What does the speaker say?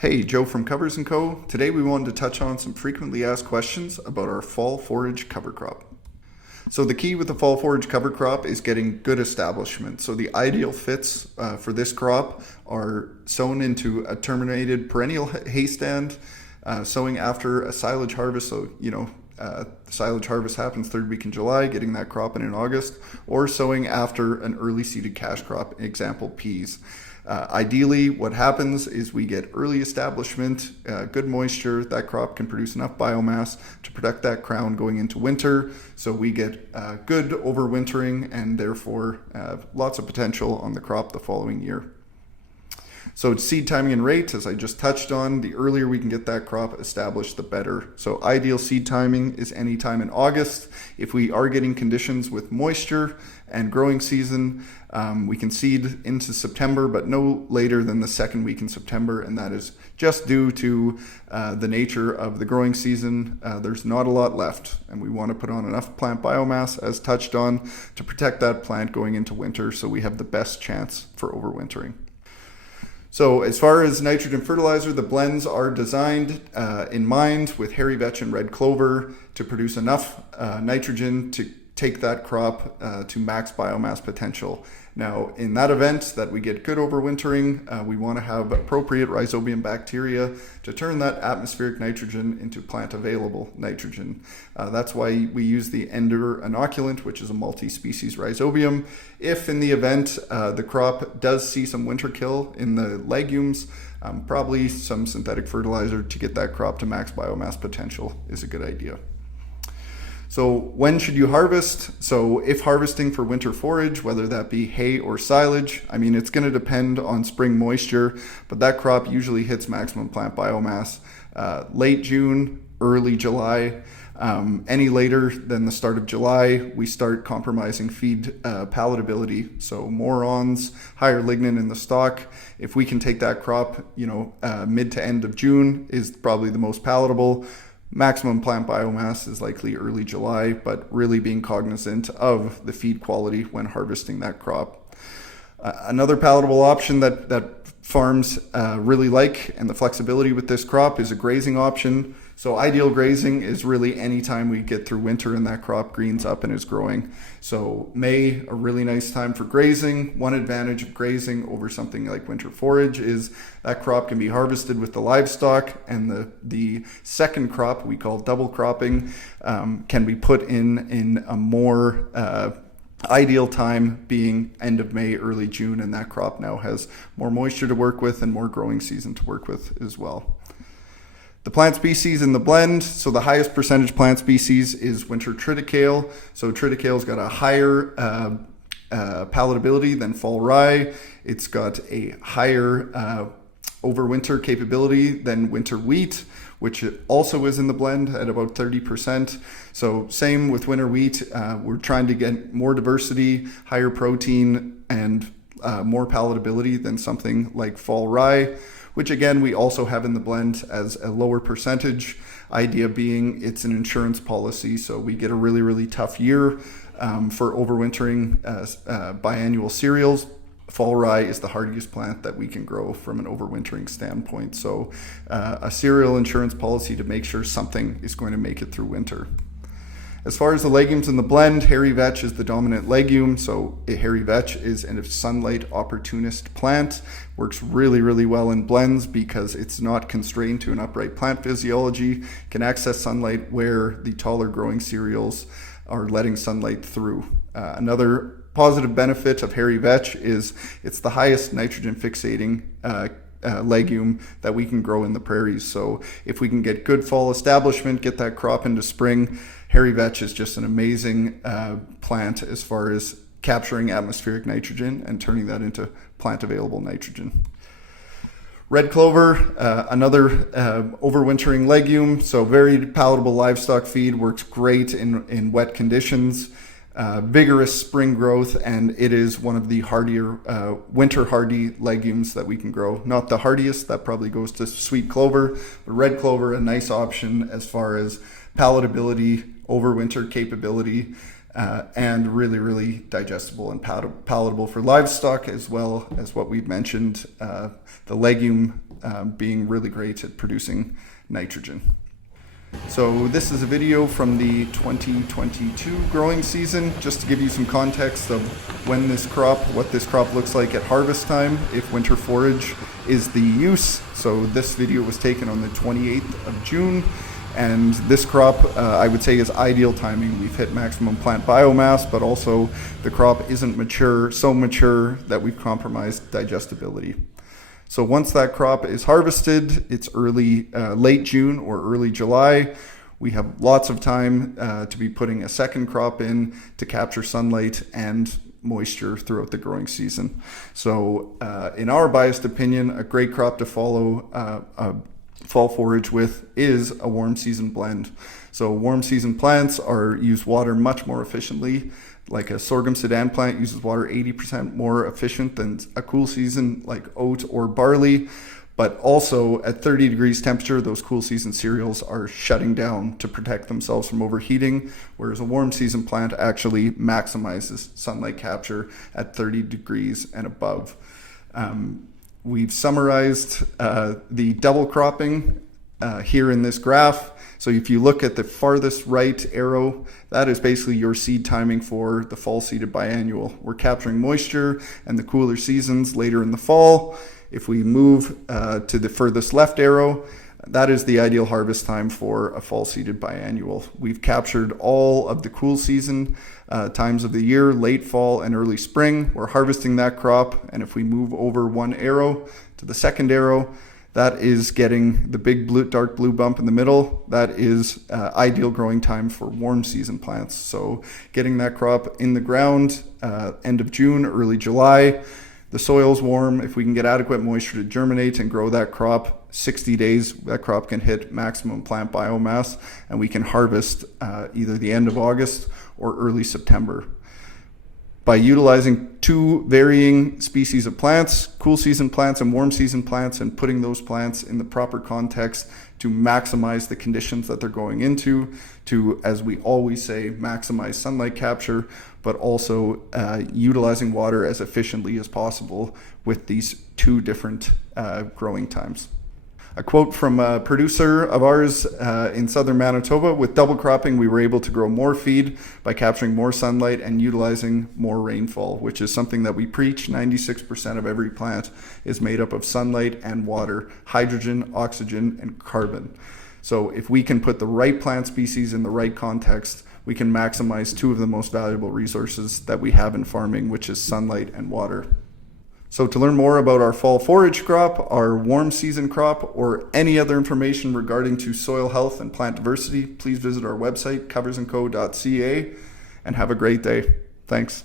Hey, Joe from Covers & Co. Today we wanted to touch on some frequently asked questions about our fall forage cover crop. So the key with the fall forage cover crop is getting good establishment. So the ideal fits for this crop are sown into a terminated perennial hay stand, sowing after a silage harvest. So, silage harvest happens third week in July, getting that crop in August, or sowing after an early seeded cash crop, example peas. Ideally, what happens is we get early establishment, good moisture. That crop can produce enough biomass to protect that crown going into winter. So we get good overwintering and therefore lots of potential on the crop the following year. So seed timing and rate, as I just touched on, the earlier we can get that crop established, the better. So ideal seed timing is any time in August. If we are getting conditions with moisture and growing season, we can seed into September, but no later than the second week in September, and that is just due to the nature of the growing season. There's not a lot left, and we want to put on enough plant biomass, as touched on, to protect that plant going into winter so we have the best chance for overwintering. So as far as nitrogen fertilizer, the blends are designed in mind with hairy vetch and red clover to produce enough nitrogen to take that crop to max biomass potential. Now, in that event that we get good overwintering, we want to have appropriate rhizobium bacteria to turn that atmospheric nitrogen into plant available nitrogen. That's why we use the Ender inoculant, which is a multi-species rhizobium. If in the event the crop does see some winter kill in the legumes, probably some synthetic fertilizer to get that crop to max biomass potential is a good idea. So when should you harvest? So if harvesting for winter forage, whether that be hay or silage, it's going to depend on spring moisture, but that crop usually hits maximum plant biomass late June, early July. Any later than the start of July, we start compromising feed palatability. So more ons, higher lignin in the stock. If we can take that crop, mid to end of June is probably the most palatable. Maximum plant biomass is likely early July, but really being cognizant of the feed quality when harvesting that crop. Another palatable option that farms really like, and the flexibility with this crop, is a grazing option. So ideal grazing is really any time we get through winter and that crop greens up and is growing. So May, a really nice time for grazing. One advantage of grazing over something like winter forage is that crop can be harvested with the livestock, and the second crop, we call double cropping, can be put in a more ideal time being end of May, early June, and that crop now has more moisture to work with and more growing season to work with as well. The plant species in the blend, so the highest percentage plant species is winter triticale. So triticale's got a higher palatability than fall rye. It's got a higher overwinter capability than winter wheat, which also is in the blend at about 30%. So same with winter wheat. We're trying to get more diversity, higher protein, and more palatability than something like fall rye, which again, we also have in the blend as a lower percentage. Idea being it's an insurance policy, so we get a really, really tough year for overwintering biannual cereals. Fall rye is the hardiest plant that we can grow from an overwintering standpoint. So a cereal insurance policy to make sure something is going to make it through winter. As far as the legumes in the blend, hairy vetch is the dominant legume. So a hairy vetch is a sunlight opportunist plant. Works really, really well in blends because it's not constrained to an upright plant physiology. Can access sunlight where the taller growing cereals are letting sunlight through. Another positive benefit of hairy vetch is it's the highest nitrogen fixating legume that we can grow in the prairies. So if we can get good fall establishment, get that crop into spring, hairy vetch is just an amazing plant as far as capturing atmospheric nitrogen and turning that into plant available nitrogen. Red clover, another overwintering legume, so very palatable livestock feed, works great in wet conditions. Vigorous spring growth, and it is one of the hardier winter hardy legumes that we can grow. Not the hardiest, that probably goes to sweet clover, but red clover, a nice option as far as palatability, overwinter capability, and really, really digestible and palatable for livestock, as well as what we've mentioned, the legume being really great at producing nitrogen. So this is a video from the 2022 growing season, just to give you some context of what this crop looks like at harvest time if winter forage is the use. So this video was taken on the 28th of June, and this crop I would say is ideal timing. We've hit maximum plant biomass, but also the crop isn't so mature that we've compromised digestibility. So once that crop is harvested, it's late June or early July. We have lots of time to be putting a second crop in to capture sunlight and moisture throughout the growing season. So in our biased opinion, a great crop to follow fall forage with is a warm season blend. So warm season plants use water much more efficiently. Like a sorghum sedan plant uses water 80% more efficient than a cool season like oat or barley. But also at 30 degrees temperature, those cool season cereals are shutting down to protect themselves from overheating, whereas a warm season plant actually maximizes sunlight capture at 30 degrees and above. We've summarized the double cropping here in this graph. So if you look at the farthest right arrow, that is basically your seed timing for the fall seeded biannual. We're capturing moisture and the cooler seasons later in the fall. If we move to the furthest left arrow, that is the ideal harvest time for a fall seeded biannual. We've captured all of the cool season times of the year, late fall and early spring. We're harvesting that crop, and if we move over one arrow to the second arrow, that is getting the big dark blue bump in the middle. That is ideal growing time for warm season plants. So getting that crop in the ground end of June, early July. The soil's warm. If we can get adequate moisture to germinate and grow that crop, 60 days, that crop can hit maximum plant biomass, and we can harvest either the end of August or early September. By utilizing two varying species of plants, cool season plants and warm season plants, and putting those plants in the proper context to maximize the conditions that they're going into, to, as we always say, maximize sunlight capture, but also utilizing water as efficiently as possible with these two different growing times. A quote from a producer of ours in southern Manitoba: with double cropping, we were able to grow more feed by capturing more sunlight and utilizing more rainfall, which is something that we preach. 96% of every plant is made up of sunlight and water, hydrogen, oxygen, and carbon. So if we can put the right plant species in the right context, we can maximize two of the most valuable resources that we have in farming, which is sunlight and water. So to learn more about our fall forage crop, our warm season crop, or any other information regarding to soil health and plant diversity, please visit our website, coversandco.ca, and have a great day. Thanks.